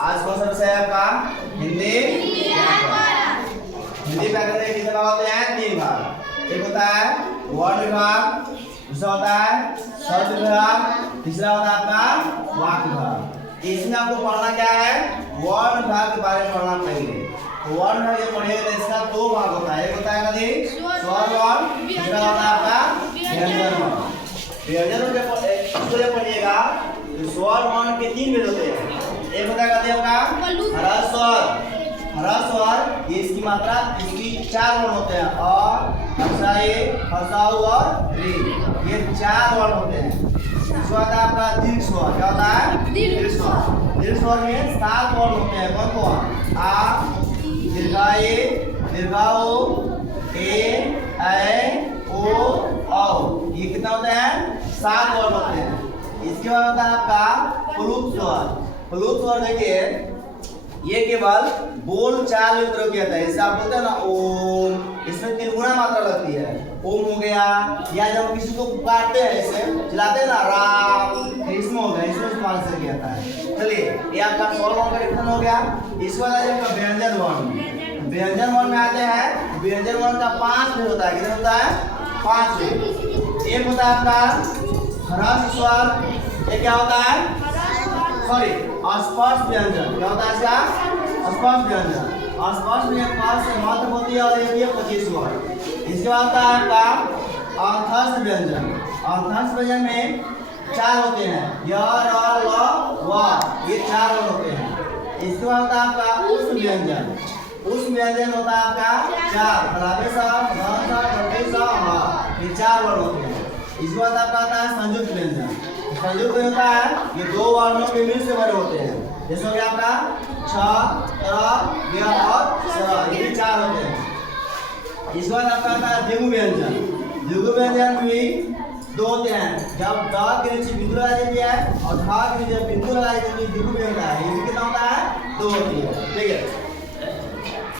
आज कौन सा विषय है आपका? हिंदी व्याकरण। हिंदी व्याकरण में कितने भाग होते हैं? 3 भाग। एक होता है वर्ण विभाग, दूसरा होता है शब्द विभाग, तीसरा होता है आपका वाक्य विभाग। इसमें आपको पढ़ना क्या है? वर्ण विभाग के बारे में पढ़ना पहले। तो वर्ण विभाग जब पढ़िएगा तो इसका 2 भाग होता है। एक होता है कभी स्वर वर्ण, दूसरा होता है आपका व्यंजन वर्ण। व्यंजन जब पढ़िएगा तो स्वर वर्ण के 3 भेद होते हैं। एक होता है कहते हैं आपका ह्रस्व स्वर। ह्रस्व स्वर ये इसकी मात्रा, इसकी 4 वर्ण होते हैं। और दूसरा ये हसाऊ और रे, ये 4 वर्ण होते हैं। दूसरा होता है आपका दीर्घ स्वर। क्या होता है? दीर्घ स्वर। दीर्घ स्वर में 7 वर्ण होते हैं। कौन कौन? आ, दीर्घाए, दीर्घाओ, ए, ऐ, ओ, औ। ये कितना होते हैं? 7 वर्ण होते हैं। इसके बाद होता है आपका प्लुत स्वर। प्लुत स्वर देखिए, ये केवल बोल चाल में प्रयोग किया जाता है। जैसे आप बोलते हैं ना ओम, इसमें 3 गुना मात्रा लगती है। ओम हो गया, या जब किसी को पुकारते हैं ऐसे चिल्लाते हैं ना राम, इसमें हो गया, इसमें इस्तेमाल से किया जाता है। चलिए ये आपका स्वर वर्ण का डिफरेंस हो गया। इस वाला जो व्यंजन वर्ण, व्यंजन वर्ण में आते हैं। व्यंजन वर्ण का 5 भेद होता है। कितना होता है? 5 भेद। एक होता है आपका ह्रस्व स्वर। ये क्या होता है? सॉरी, अस्पर्श व्यंजन। क्या होता है इसका? अस्पर्श व्यंजन। अस्पर्श व्यंजन 5 से मध्य होती है और ये 25 वर्ड। इसके बाद होता है आपका अंतस्थ व्यंजन। अंतस्थ व्यंजन में 4 होते हैं। य, र, ल, व, ये 4 वर्ड होते हैं। इसके बाद होता है आपका उष्ण व्यंजन। उष्ण व्यंजन होता है आपका 4, फलावे सा, न सा, डटे सा, ह, ये 4 वर्ड होते हैं। इसके बाद आपका आता है संयुक्त व्यंजन। संयुक्त में होता है ये 2 वर्णों के मिल से बने होते हैं। जैसे हो गया आपका छ, त, य और स, ये 4 होते हैं। इसके बाद आपका आता है द्विगु व्यंजन। द्विगु व्यंजन में भी 2 होते हैं। जब द के नीचे बिंदु लगा देती है और ध के नीचे बिंदु लगा देती है, द्विगु व्यंजन है। ये भी कितना होता है? 2 होती है। ठीक है।